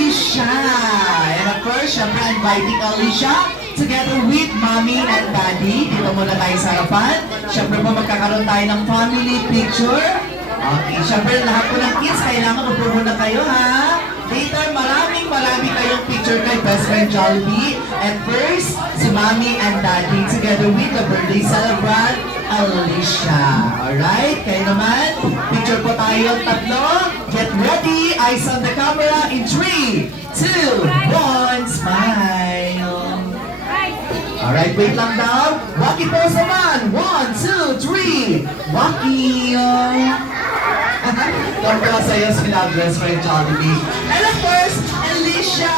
Alicia. And of course, syempre inviting Alicia together with Mommy and Daddy. Dito muna tayo sa harapan. Syempre po magkakaroon tayo ng family picture. Okay, syempre lahat po ng kids, kailangan upo muna kayo ha. Later, maraming kayong picture kay Best Friend Jollibee. And first, si Mommy and Daddy together with the birthday celebrant, Alicia. Alright, kayo naman, picture po tayo tatlo. Get ready, eyes on the camera in 3, 2, 1, smile. Alright, wait lang daw. Waki pose naman. 1, 2, 3. Waki. Tungkol sa'yo sila Best Friend Jollibee. And of course, Alicia,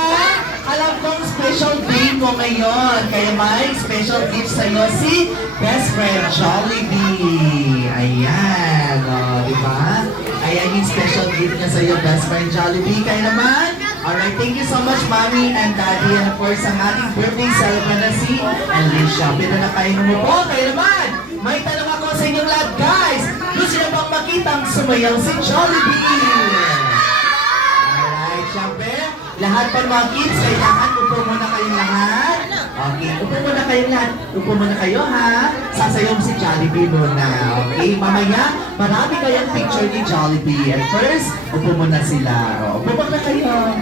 alam kong special day mo ngayon. Kaya may special gift sa'yo si Best Friend Jollibee. Ayan, di ba? Ayan yung special gift niya sa'yo, Best Friend Jollibee. Kaya naman, alright, thank you so much, Mommy and Daddy. And of course, ang ating birthday celebrant na si Alicia. Pero na kayo numupo. Kaya naman, may tanong ako sa inyong lahat, guys. Gusto niyo bang makitang sumayaw si Jollibee? Alright, syempre, lahat pa mga kids, kailangan upo muna kayong lahat. Okay, upo muna kayong lahat. Upo muna kayo, ha? Sasayaw si Jollibee muna. Okay, mamaya, marami kayang picture ni Jollibee. And first, upo muna sila. Upo muna kayo.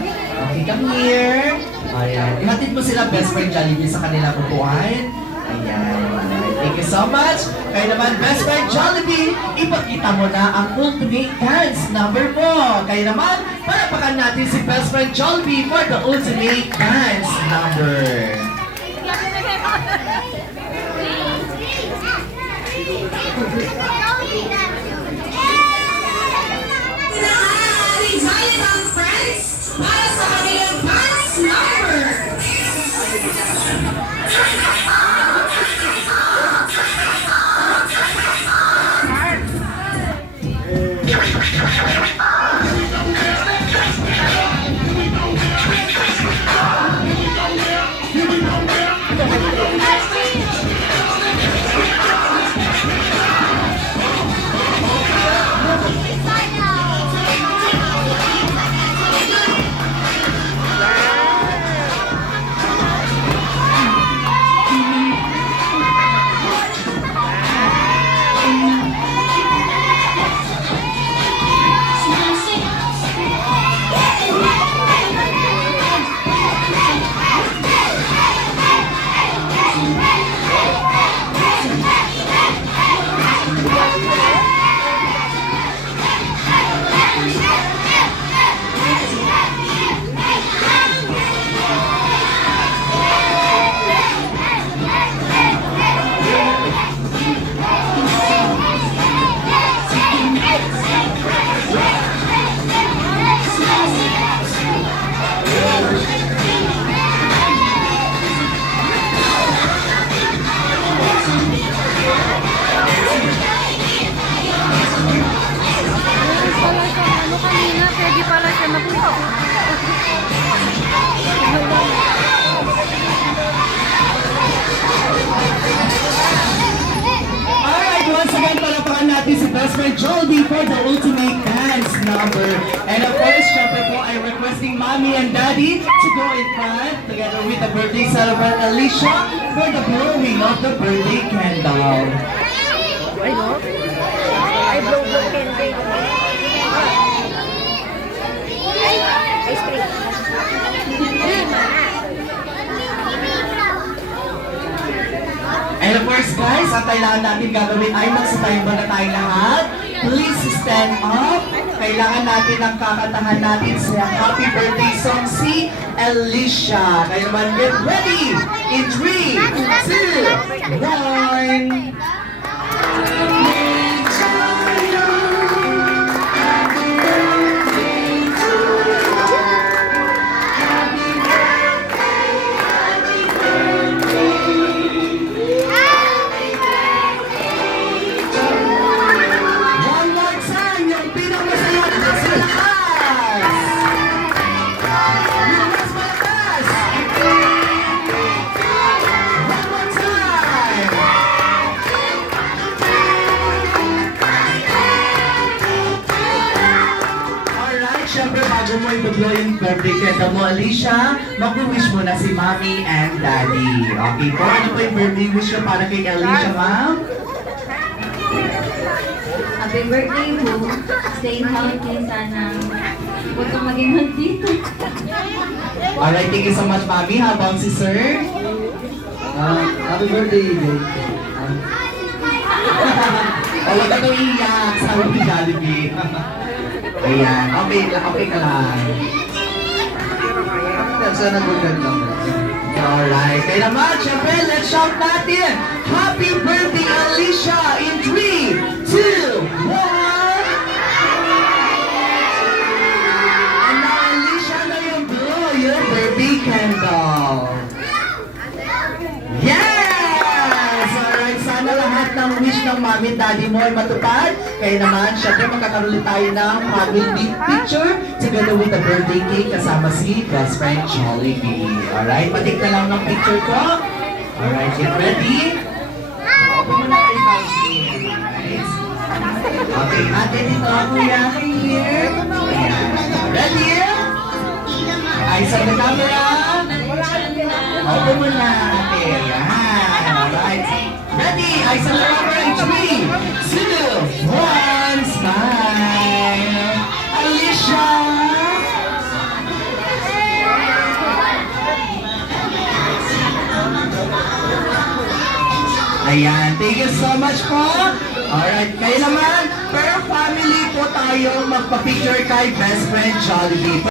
Okay, come here. Ayan, ihatid mo sila Best Friend Jollibee sa kanilang upuan. Ayan. Thank you so much. Kaya naman, Best Friend Jollibee, ipakita mo na ang ultimate dance number mo. Kaya naman, palapakan natin si Best Friend Jollibee for the ultimate dance number. Para sa kanilang dance number. Si Best Friend Jollibee for the ultimate dance number. And of course, syempre po, I'm requesting Mommy and Daddy to go in front together with the birthday celebrant Alicia for the blowing of the birthday candle. I blow the candle. Ice cream. And of course, guys, ang kailangan natin gagawin ay magsitayo muna tayo lahat. Please stand up. Kailangan natin ang kakantahan natin sa happy birthday song si Alicia. Kaya naman, get ready in 3, 2, 1. i-blow yung birthday candle mo, Alicia, mag-wish mo na si Mommy and Daddy. Okay po, ano po yung birthday wish nyo para kay Alicia, ma'am? Happy birthday po. Stay healthy sana. Huwag kang maging maldito. Alright, thank you so much, Mommy. Habang si Sir? Happy birthday, Jay. Wala ka daw iiyak, sabi ni Jollibee. Ayan, okay ka lang. Sana good lang. Alright, kaya naman, syempre, let's shout natin! Happy birthday, Alicia! In 3, 2, 1! And now, Alicia, na yung blow your birthday candle. Yes! Alright, sana lahat ng wish ng mami at daddy mo ay matupad. Kaya naman, syempre magkakaroon tayo ng family picture together with the birthday cake kasama si best friend Jollibee. Alright, patik na lang ng picture ko. Alright, get ready. Opo muna kayo pausin. Alright. Okay, ate dito, kuya, here. Ayan. Ready? Eyes on the camera. Opo muna, ate. Ayan. Alright. Ready? Eyes on the camera in 3, 2, 1. Smile. Alicia. Ayan, thank you so much po. Alright, kayo naman, per family po tayo magpa-picture kay best friend Jollibee.